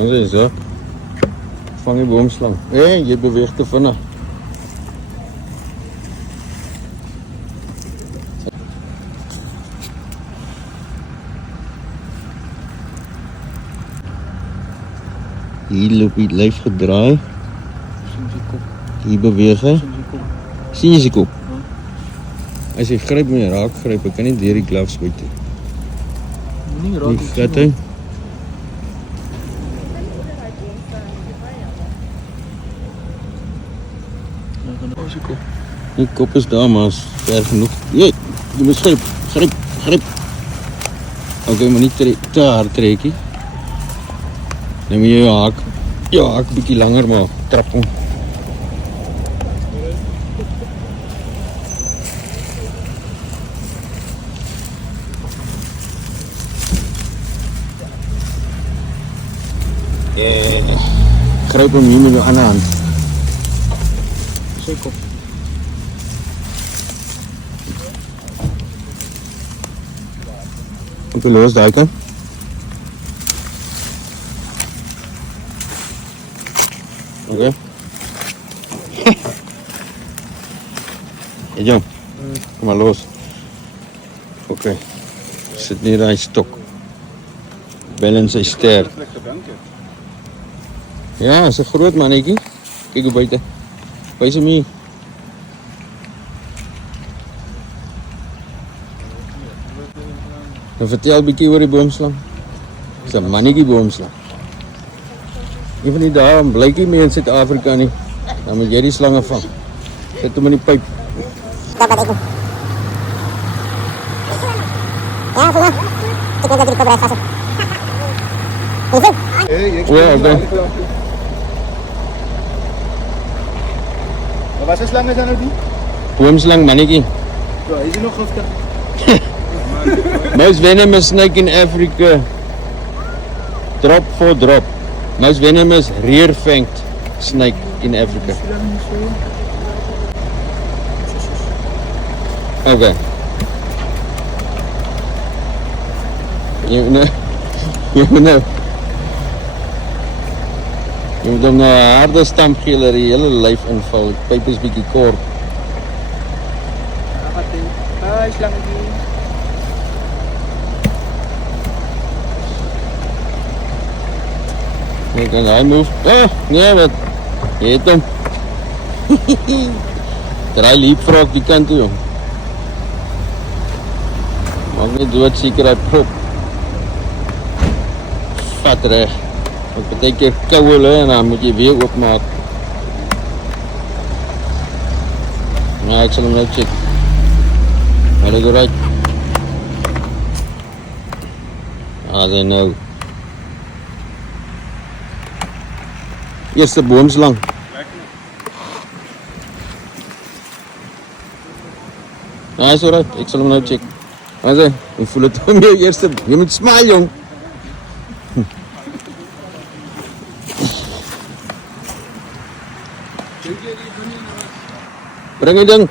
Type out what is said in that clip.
Ons is zo. Vang die boomslang. Je beweegt te vinnig. Hier loop die lyf gedraai. Hier beweeg hy. Sien jy sy kop? As jy gryp met jy raak gryp, ek kan nie deur die gloves buite. Nie raak Die gat hy. Die kop is daar, maar is ver genoeg. Jy moet gryp. Ok, maar nie te hard trekkie. Dan moet jy jou haak bietjie langer maar trap om. Gryp hom hier met jou ander hand. Sy kop. Op die los daai kant. Oké. Hey John, kom maar los. Oké. Sit neer daai stok. Balance sy ster. Ja, is 'n groot mannetjie. Kyk hoe buite. Wys hom hier. Nou vertel 'n bietjie oor die boomslang. Dis 'n mannetjie boomslang. Een van die dae blykie mee in Suid-Afrika nie. Dan moet jy die slange vang. Sit hom in die pyp. Ja, goed. Ik denk dat ik cobra vast. Ja, oké. Maar wat is slang is dan nou die? Boomslang mannetjie. Ja, is hy nog giftig? Most venomous snake in Africa. Drop for drop. Most venomous rear-fanged snake in Africa. Okay. You moet hom nou 'n harde stamp gee dat die hele lyf inval. Die pyp is bietjie kort. Hi, slangetjie. Kijk, en hij move. Oh, nee, wat? Je het hem. Draai leapfrog die kant toe, jong. Maak niet dood, zeker hij prop. Vat recht. Want betekent kouwen en dan moet je weer opmaken. Nou, ik zal hem nou checken. Maar dat eruit. Ah, dan nou. Eerste boomslang. Nou, is alright. Ik zal hem nou checken. Also, ik voel het om je eerste. Je moet smile, jong. Breng je ding.